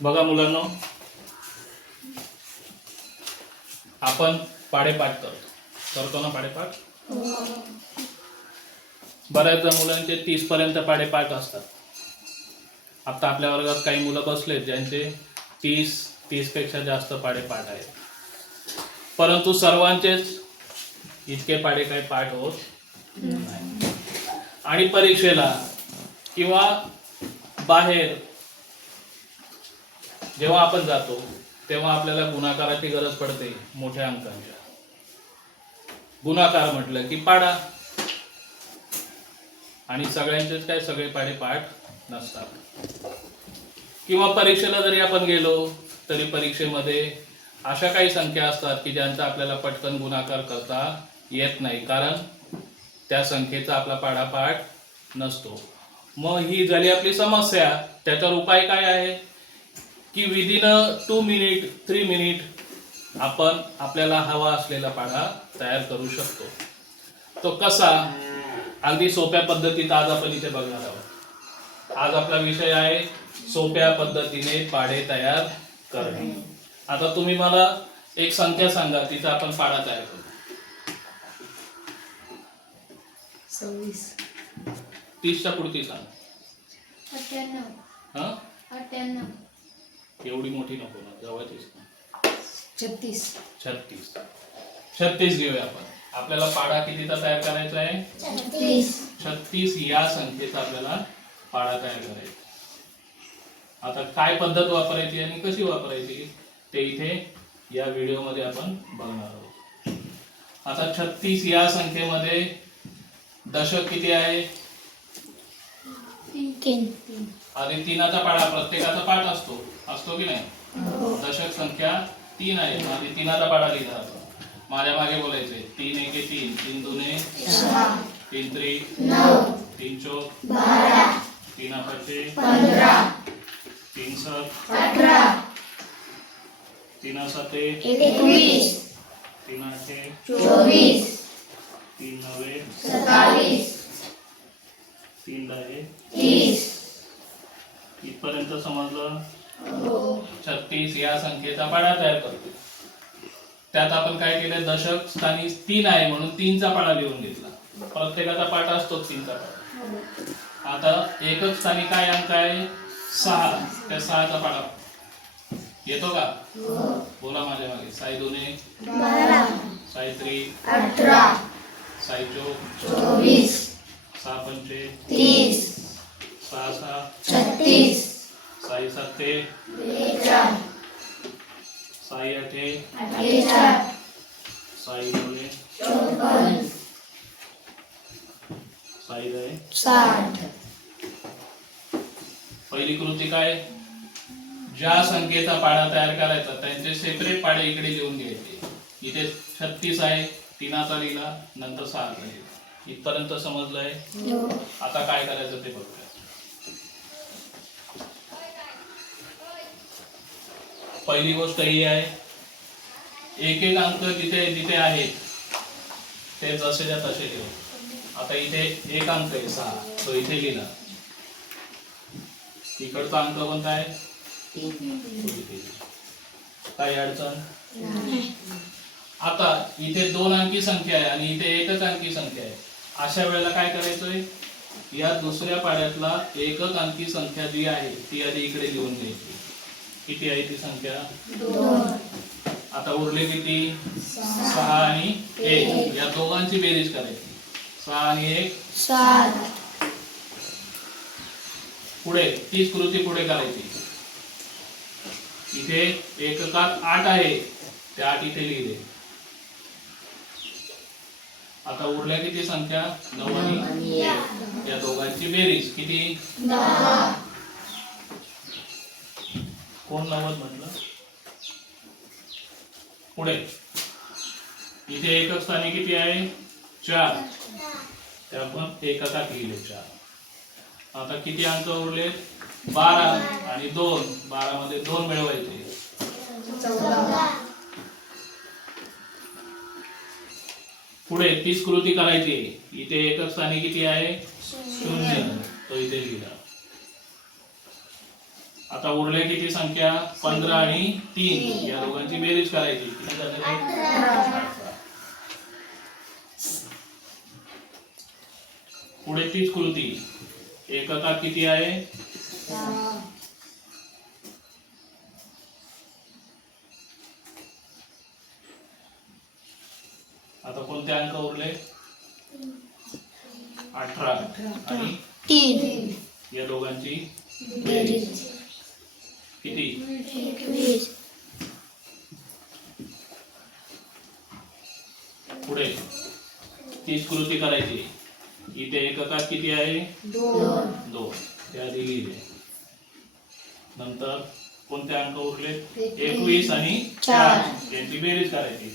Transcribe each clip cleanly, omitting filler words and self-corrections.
बघा मुलांनो, आपण पाढेपाठ करतो ना पाढेपाठ. बऱ्याचदा मुलांचे 30 पर्यंत पाढेपाठ असतात. आता आपल्या वर्गात काही मुलं बसलेत ज्यांचे 30 पेक्षा जास्त पाढेपाठ आहेत, परंतु सर्वांचेच इतके पाढे काही पाठ होत नाही. आणि परीक्षेला किंवा बाहेर जेव्हा आपण जातो तेव्हा आपल्याला गुणाकाराची गरज पडते. मोठ्या अंकांच्या गुणाकार म्हटलं की पाढा, आणि सगळ्यांचेच काय सगळे पाढे पाठ नसतात. किंवा परीक्षेला जरी आपण गेलो तरी परीक्षेमध्ये अशा काही संख्या असतात की ज्यांचा आपल्याला पटकन गुणाकार करता येत नाही, कारण त्या संख्येचा आपला पाढापाठ नसतो. मग ही झाली आपली समस्या. त्याच्यावर उपाय काय आहे की विदिन 2 मिनिट 3 मिनिट आपण आपल्याला हवा असलेला पाढा तयार करू शकतो. तो कसा? अगदी सोप्या पद्धतीत आज आपण इथे बघणार आहोत. आज आपला विषय आहे सोप्या पद्धतीने पाढे तयार करणे. आता तुम्ही मला एक संख्या सांगा, तिचा आपण पाढा तयार करू. 26. 30च्या पुढची सांग. 98. हा, 98. एवढी मोठी नको ना, जवळची सांग. 36. 36 घेऊया आपण. आपल्याला पाढा कितीचा तयार करायचा आहे? 36 या संख्येचा आपल्याला पाढा तयार करायचा. आता काय पद्धत वापरायची आणि कशी वापरायची ते इथे या व्हिडिओ मध्ये आपण बघणार आहोत. आता 36 या संख्येमध्ये दशक किती आहे? 3. आधी 3चा पाढा प्रत्येकाचा पाठ असतो की नाही? दशक संख्या 3 आहे. आधी 3चा पाढा लिहिला जातो. माझ्या मागे बोलायचे 3 एके 3, 3 दुने 6, 3 त्रिक 9, 3 चौक 12, 3 पाचे 15, 3 सात 18, 3 साते 21, 3 आठे 24, 3 नवे 27, 3 दहे 30. इथपर्यंत समजलं? 36 या संख्येचा पाढा तयार करतो. त्यात आपण काय केलं? दशक स्थानी 3 आहे म्हणून 3चा पाढा लिहून घेतला. प्रत्येकाचा पाठ असतो 3चा पाढा. आता एकक स्थानी काय अंक आहे? 6. त्या 6चा पाढा येतो का? बोला माझ्या मागे. 6 दुने 12, 6 त्रिक 18, 6 चौक 24, 6 पंचे 30, 6 सहा 36, 6 साते 42, 6 आठे 48, 6 नवे 54, 6 दहे 60. पहिली कृती काय? ज्या संख्येचा पाढा तयार करायचा त्यांचे सेपरेट पाढे इकडे लिहून घ्यायचे. इथे 36 आहे, 3चा लिहिला, नंतर 6चा लिहिला. इथपर्यंत समजलंय? आता काय करायचं ते बघूया. पहिली गोष्ट ही आहे, एक एक अंक जिथे जिथे आहेत ते जसेच्या तसे लिहू. आता इथे एक अंक आहे 6, तो इथे लिहिला. इकडचा अंक कोणता आहे? 3. काही अडचण? आता इथे 2 अंकी संख्या आहे आणि इथे एकच अंकी संख्या आहे. अशा वेळेला काय करायचंय? या दुसऱ्या पाढ्यातला एकक अंकी संख्या जी आहे ती आधी इकडे लिहून घ्यायची. किती आहे ती संख्या? 2. आता उरले किती? 6 आणि 1. या दोघांची बेरीज करायची. 6 आणि 1 7. पुढे 30 कृती पुढे करायची. इथे एककात 8 आहे, ते 8 इथे लिहिले. आता उरल्या किती संख्या? 9 आणि 1. या दोघांची बेरीज किती? 10. कोण 90 म्हटलं? पुढे इथे एकक स्थानी किती आहे? 4. ते आपण एककात लिहिले 4. आता किती अंक उरले? 12 आणि 2. 12 मध्ये 2 मिळवायचे. 14. पुढे 30 कृती करायची. इथे एकक स्थानी किती आहे? 0. तो इथे लिहिला. आता उरले किती संख्या 15 आणि 3 या दोघांची बेरीज करायची किती झाले? 18. पुढे तीच कृती एककात किती आहे? आता कोणते अंक उरले? 18 आणि 3 या दोघांची बेरीज किती? 21 पुढे तीच कृती करायची इथे एककात किती आहे? 2 त्या आधी लिहिले. नंतर कोणते अंक उरले? 21 आणि 4 यांची बेरीज करायची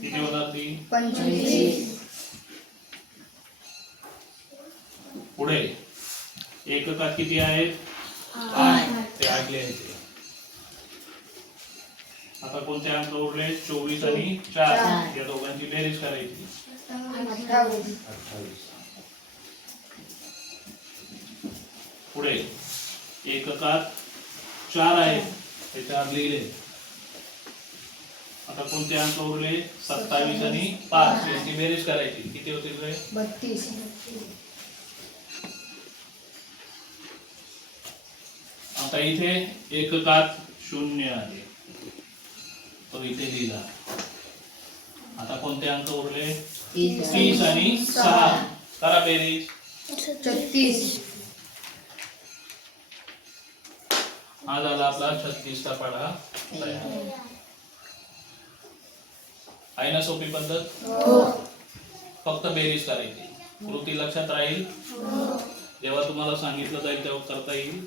किती होणार ती? 25. पुढे एककात किती आहेत? 8 ते 8 लिहायचे. आता कोणते अंक उरले? 24 आणि 4 या दोघांची बेरीज करायची 28. पुढे एककात 4 आहेत ते 4 लिहिले. आता कोणते अंक उरले? 27 आणि 5 यांची बेरीज करायची किती होतील रे? 32. आता इथे एककात 0 आहे तो इथे लिहिला. आता कोणते अंक उरले? 30 आणि 6 करा बेरीज 36. हा झाला आपला 36 चा पाढा तयार. आहे ना सोपी पद्धत? फक्त बेरीज करायची कृती लक्षात राहील. जेव्हा तुम्हाला सांगितलं जाईल तेव्हा करता येईल.